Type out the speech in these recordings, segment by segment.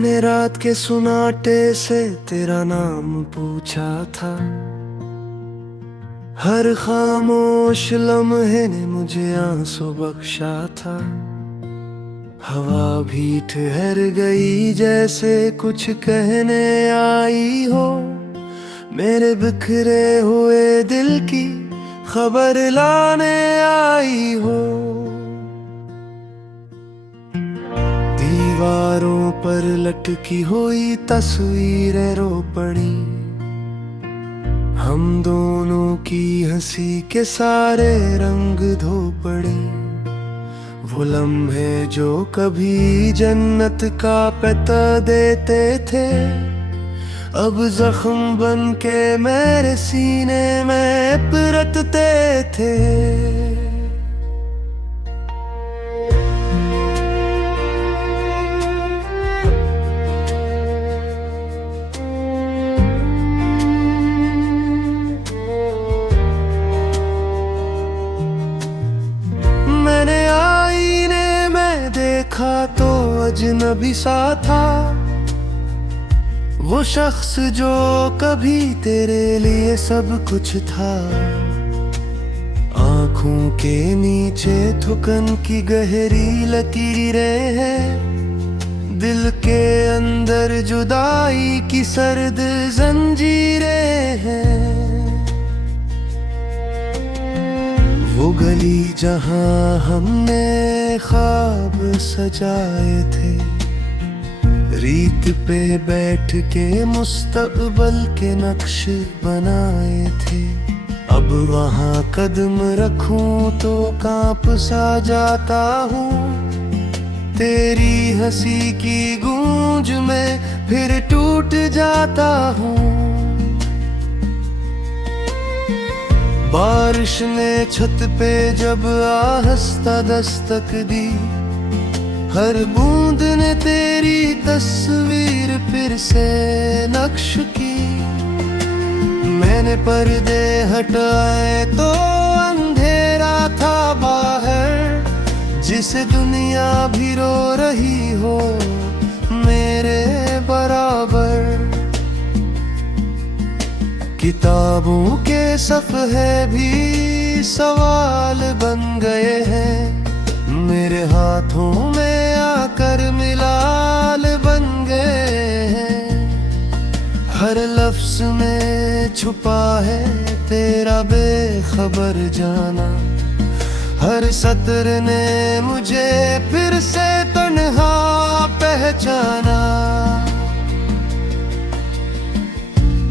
मैंने रात के सुनाटे से तेरा नाम पूछा था। हर खामोश लम्हे ने मुझे आंसू बख्शा था। हवा भी ठहर गई जैसे कुछ कहने आई हो। मेरे बिखरे हुए दिल की खबर लाने आई हो। दीवारों पर लटकी हुई तस्वीरें रो पड़ी। हम दोनों की हंसी के सारे रंग धो पड़े। वो लम्हे जो कभी जन्नत का पता देते थे, अब जख्म बन के मेरे सीने में पिरतते थे। मैंने आईने में देखा तो अजनबी सा था। वो शख्स जो कभी तेरे लिए सब कुछ था। आँखों के नीचे थुकन की गहरी लकीरें हैं। दिल के अंदर जुदाई की सर्द जंजीरें हैं। वो गली जहां हमने ख्वाब सजाए थे, रीत पे बैठ के मुस्तकबल के नक्श बनाए थे। अब वहां कदम रखूं तो कांप सा जाता हूँ। तेरी हंसी की गूंज में फिर टूट जाता हूँ। बारिश ने छत पे जब आहिस्ता दस्तक दी, हर बूंद ने तेरी तस्वीर फिर से नक्श की। मैंने पर्दे हटाए तो अंधेरा था बाहर, जिसे दुनिया भी रो रही हो मेरे बराबर। किताबों के सफ़हे भी सवाल बन गए हैं। मेरे हाथों में आकर मिलाल बन गए हैं। हर लफ्ज़ में छुपा है तेरा बेखबर जाना। हर सत्र ने मुझे फिर से तन्हा पहचाना।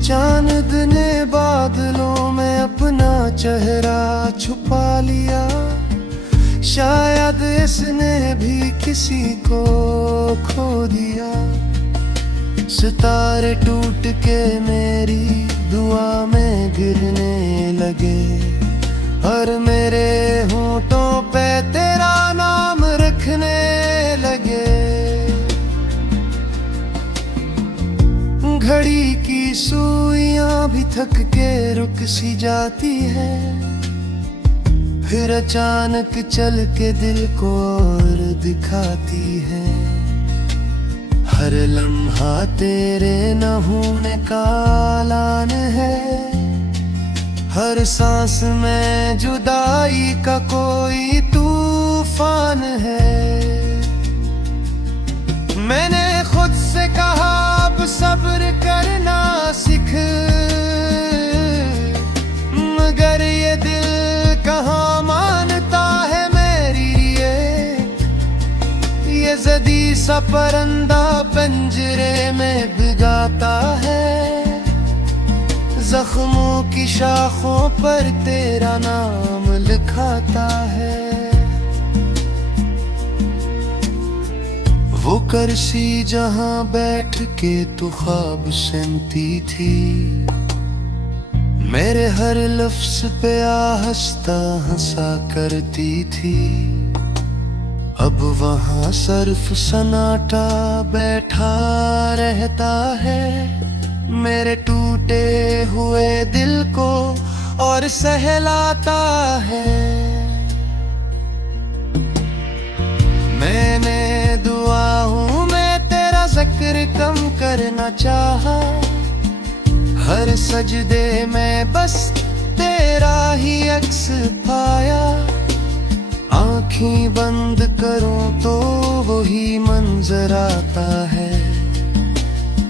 चांद ने बादलों में अपना चेहरा छुपा लिया। शायद इसने भी किसी को खो दिया। सितारे टूट के मेरी दुआ में गिरने लगे, और मेरे होंठों पे तेरा नाम रखने लगे। घड़ी की सुइयां भी थक के रुक सी जाती है, फिर अचानक चल के दिल को और दिखाती है। हर लम्हा तेरे न होने का ऐलान है। हर सांस में जुदाई का कोई तूफान है। मैंने खुद से कहा अब सब्र करना सीख, मगर ये दिल कहाँ मानता है मेरी ये जदी सा परिंदा पिंजरे में भिगाता है। जख्मों की शाखों पर तेरा नाम लिखाता है। वो कुर्सी जहां बैठ के तू ख्वाब सुनती थी, मेरे हर लफ्ज पे आहिस्ता हंसा करती थी। अब वहां सिर्फ सन्नाटा बैठा रहता है, मेरे टूटे हुए दिल को और सहलाता है। मैंने दुआओं में तेरा जिक्र कम करना चाहा, हर सजदे में बस तेरा ही अक्स पाया। आँखें बंद करूं तो वही मंजर आता है,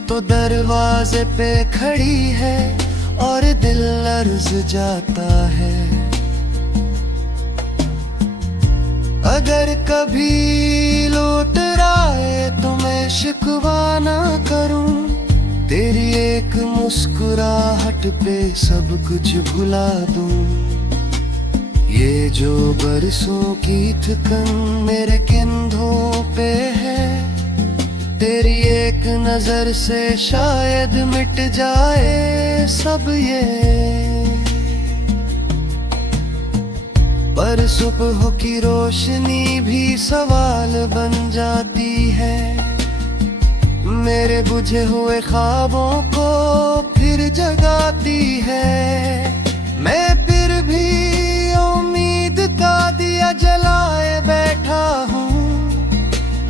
तो दरवाजे पे खड़ी है और दिल अर्ज जाता है। अगर कभी लौट आए तो मैं शिकवा ना करूं, तेरी एक मुस्कुराहट पे सब कुछ भुला दूं। ये जो बरसों की थकन मेरे कंधों पे है, तेरी एक नजर से शायद मिट जाए सब ये। पर सुबह की रोशनी भी सवाल बन जाती है, मेरे बुझे हुए ख्वाबों को फिर जगाती है। मैं फिर भी उम्मीद का दिया जलाए बैठा हूँ,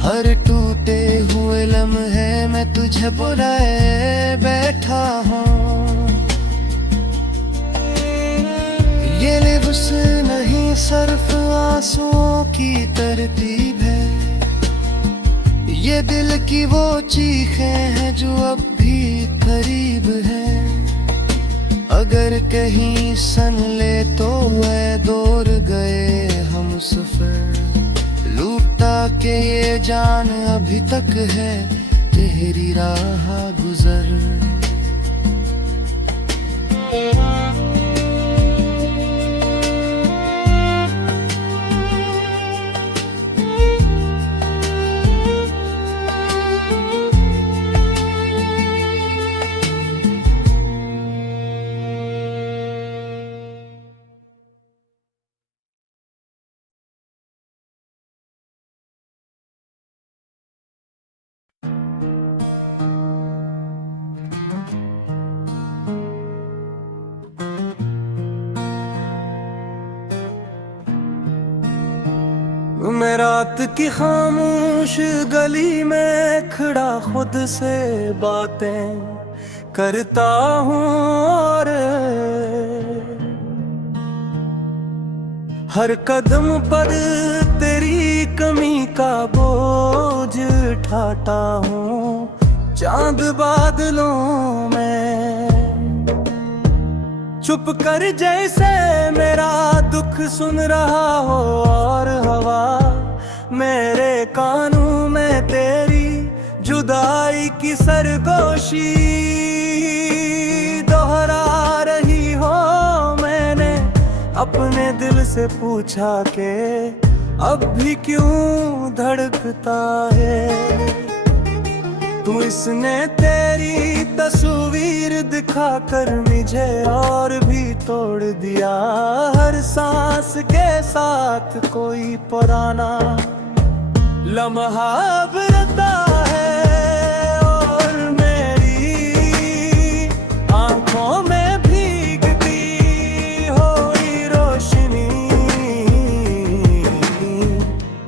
हर टूटे हुए लम्हे मैं तुझे बुलाए बैठा हूँ। ये लिफ्ज़ नहीं सिर्फ आंसुओं की तरतीब है, ये दिल की वो चीखें हैं जो अब भी करीब है। अगर कहीं सन ले तो ऐ दूर गए हम सफर, लूटा के ये जान अभी तक है तेरी राह गुजर। मैं रात की खामोश गली में खड़ा खुद से बातें करता हूँ, और हर कदम पर तेरी कमी का बोझ उठाता हूँ। चांद बादलों में चुप कर जैसे मेरा दुख सुन रहा हो, और हवा मेरे कानों में तेरी जुदाई की सरगोशी दोहरा रही हो। मैंने अपने दिल से पूछा कि अब भी क्यों धड़कता है तू, इसने तेरी तस्वीर दिखाकर मुझे और भी तोड़ दिया। हर सांस के साथ कोई पुराना लम्हा बरता है, और मेरी आंखों में भीगती हुई रोशनी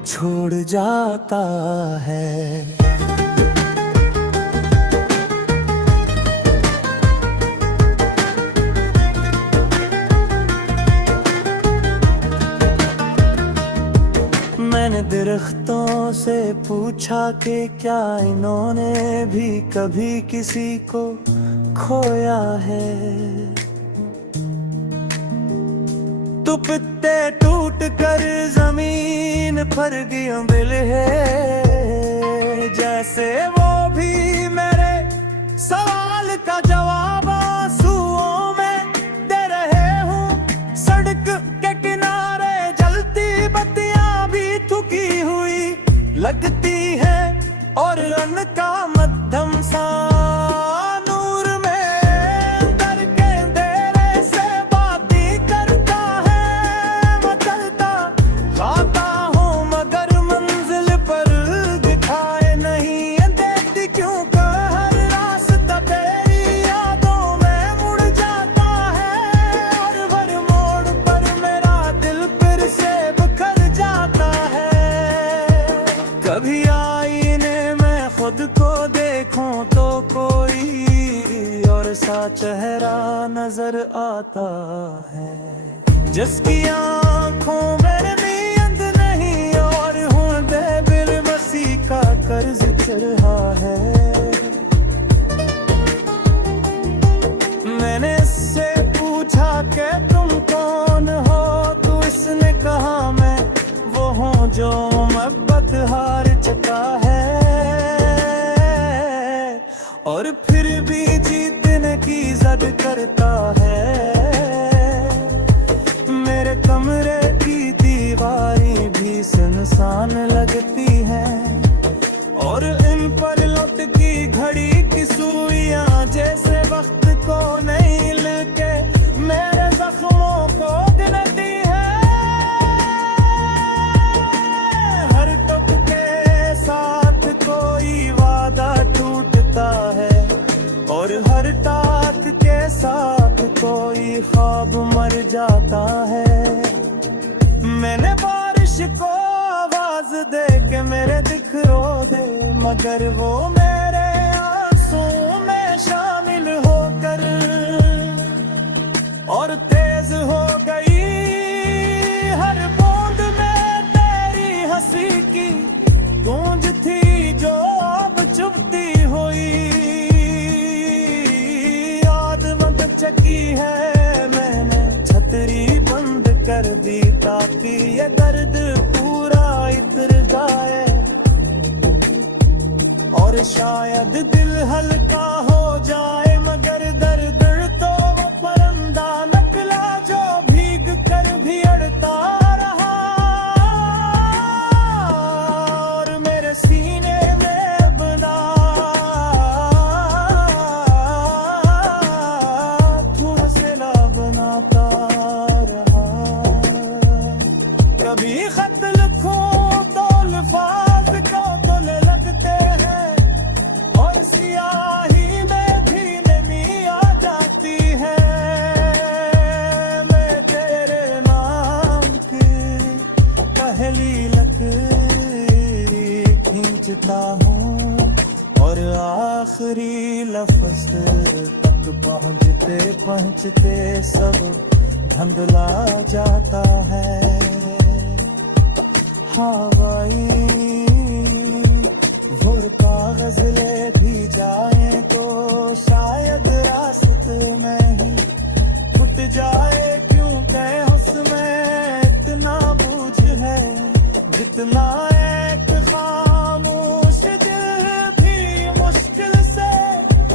छोड़ जाता है। मैंने दरख्तों से पूछा कि क्या इन्होंने भी कभी किसी को खोया है। तो पत्ते टूट कर जमीन पर गिर है, जैसे वो भी मेरे सवाल का जवाब आंसुओं में दे रहे हूँ। सड़क के किनारे जलती बत्तियां भी थुकी हुई लगती है, और उनका मध्यम सा नूर में अंदर के अंधेरे से बातें करता है। मैं चलता खाता हूँ मगर मंजिल पर दिखाए नहीं देती क्यों। ऐसा चेहरा नजर आता है जिसकी आंखों में नींद नहीं और होंदे बिल मसी का कर्ज चढ़ा है। मैंने इससे पूछा कि तुम कौन हो, तो इसने कहा मैं वो हूँ जो मोहब्बत हार चुका है और फिर भी जीतने की जिद करता है। मेरे कमरे की दीवारें भी सुनसान लगती हैं और इन पर लटकी घड़ी की सुइयां जैसे वक्त को नहीं लेके मेरे जख्मों को गिनती है। हर टुक के साथ कोई वादा टूटता है और हर टाक के साथ कोई ख्वाब मर जाता है। मैंने बारिश को आवाज दे के मेरे दिख रो दे, मगर वो मेरे आंसू में शामिल होकर और तेज हो गई। हर बूंद में तेरी हंसी की गूंज थी जो अब चुभती हुई याद बंद चकी है। मैंने छतरी बंद कर दी ताकि ये दर्द पूरा इतर जाए और शायद दिल हल्का हो जाए, मगर दर्द तो वो परिंदा निकला जो भीग कर भी अड़ता रहा और मेरे सीने में बना घोंसला बनाता रहा। कभी खत लिखूं तो अल्फाज को तोले लगते हैं और सियाही में भी नमी आ जाती है। मैं तेरे नाम की पहली लकीर खींचता हूँ और आखिरी लफ्ज तक पहुँचते पहुँचते सब धंधला जाता है। हवाई भोर का गजले भी जाए तो शायद रास्ते में ही फुट जाए, क्योंकि उसमें इतना बोझ है जितना एक खामोश दिल भी मुश्किल से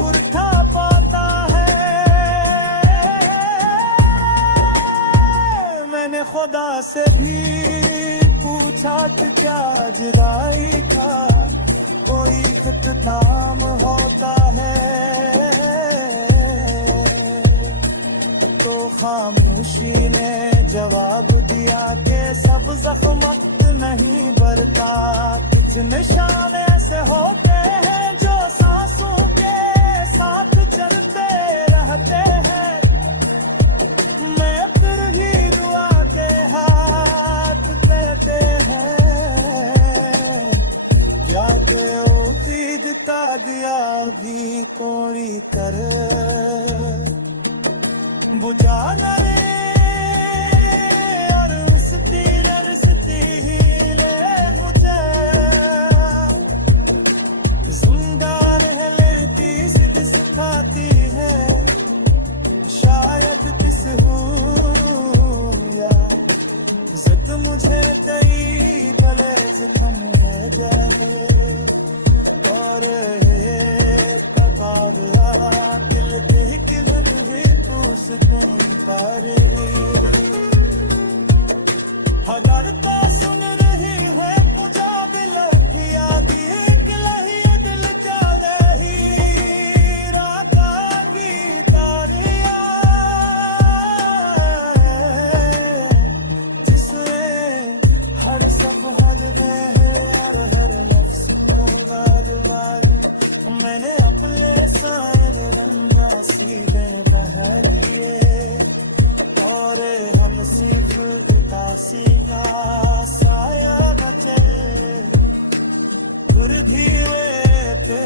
उठा पाता है। मैंने खुदा से भी पूछा कि क्या जुदाई का कोई नाम होता है, तो खामोशी ने जवाब दिया कि सब जख्मत नहीं भरता, कुछ निशान ऐसे होते हैं जो सांसों के साथ चलते रहते हैं। मैं फिर ही दुआ के हाथ कहते हैं याद उम्मीद का दिया भी कोई कर बुझा न रे और उसकी रस्ती ही ले मुझे जिंदा रहती सिद्ध सिखाती है शायद किस हूँ या जिद मुझे तेरी गले से थम जाए और दिल दिल भी पूछ तुम पर हजार का सुन रही है पूछा दिल याद ही दिल जा रही राता की तारिया जिसमें हर सफर में हर नफ्स मैंने अपने सारे रंगा सीधे बहा दिए और हम सिर्फ उदासी का साया न थे दूर भी हुए थे।